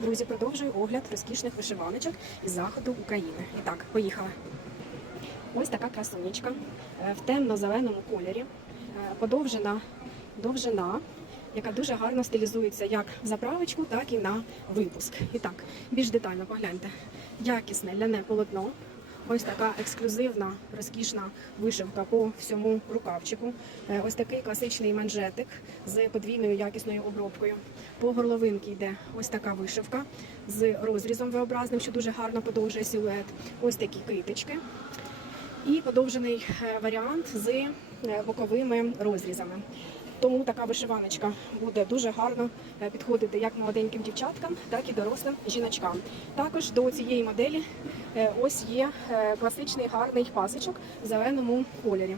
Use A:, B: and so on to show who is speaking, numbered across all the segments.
A: Друзі, продовжую огляд розкішних вишиваночок із заходу України. І так, поїхали. Ось така красунечка е, в темно-зеленому кольорі, е, подовжена довжина, яка дуже гарно стилізується як в заправочку, так і на випуск. І так, більш детально погляньте. Якісне ляне полотно. Ось така ексклюзивна, розкішна вишивка по всьому рукавчику. Е, Ось такий класичний манжетик з подвійною якісною обробкою. По горловинці йде ось така вишивка з розрізом V-образним, що дуже гарно подовжує силует. Ось такі китички. І подовжений е, варіант з е, боковими розрізами. Тому така вишиваночка буде дуже гарно е, підходити як молоденьким дівчаткам, так і дорослим жіночкам. Також до цієї моделі е, ось є е, класичний гарний пасочок в зеленому кольорі.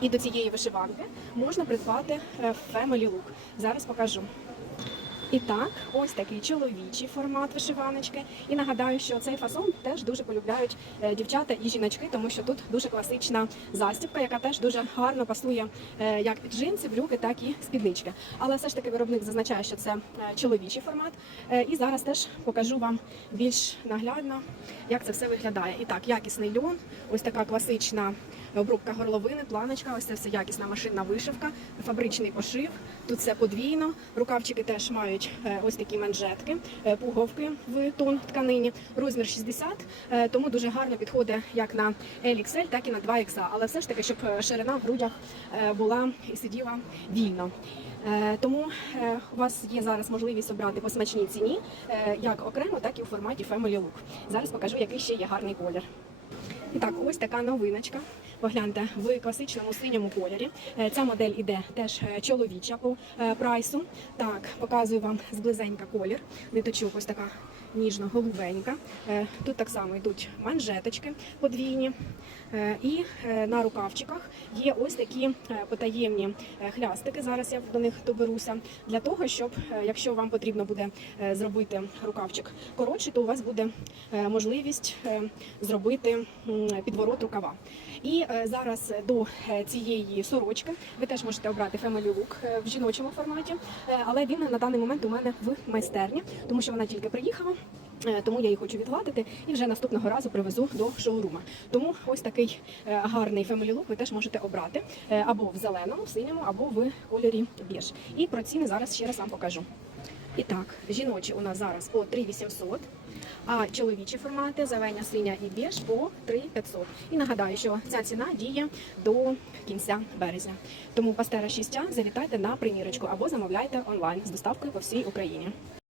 A: І до цієї вишиванки можна придбати Family Look. Зараз покажу. І так, ось такий чоловічий формат вишиваночки. І нагадаю, що цей фасон теж дуже полюбляють е, дівчата і жіночки, тому що тут дуже класична застібка, яка теж дуже гарно пасує е, як під джинси, брюки, так і спіднички. Але все ж таки виробник зазначає, що це е, чоловічий формат. І зараз теж покажу вам більш наглядно, як це все виглядає. І так, якісний льон, ось така класична обробка горловини, планочка, ось це все якісна машинна вишивка, фабричний пошив. Тут все подвійно. Рукавчики теж мають е, ось такі манжетки, е, пуговки в тон тканині. Розмір 60, е, тому дуже гарно підходить як на LXL, так і на 2XL. Але все ж таки, щоб ширина в грудях була і сиділа вільно. Тому у вас є зараз можливість обрати по смачній ціні, як окремо, так і у форматі Family Look. Зараз покажу, який ще є гарний колір. Так, ось така новиночка. Погляньте в класичному синьому кольорі. Е, Ця модель іде теж е, чоловіча по е, прайсу. Так, показую вам зблизенька колір. Ниточок ось така ніжно-голубенька. Тут так само йдуть манжеточки подвійні. І на рукавчиках є ось такі потаємні хлястики. Зараз я до них доберуся. Для того, щоб якщо вам потрібно буде зробити рукавчик коротший, то у вас буде можливість зробити підворот рукава. І е, зараз до е, цієї сорочки ви теж можете обрати Family Look е, в жіночому форматі, е, але він на даний момент у мене в майстерні, тому що вона тільки приїхала. Е, Тому я її хочу відгладити і вже наступного разу привезу до шоурума. Тому ось такий е, гарний Look ви теж можете обрати е, або в зеленому, в синьому, або в кольорі біж. І про ціни зараз ще раз вам покажу. І так, жіночі у нас зараз по 3800, а чоловічі формати зелення, синя і біж по 3500. І нагадаю, що ця ціна діє до кінця березня. Тому пастера 6 завітайте на примірочку або замовляйте онлайн з доставкою по всій Україні.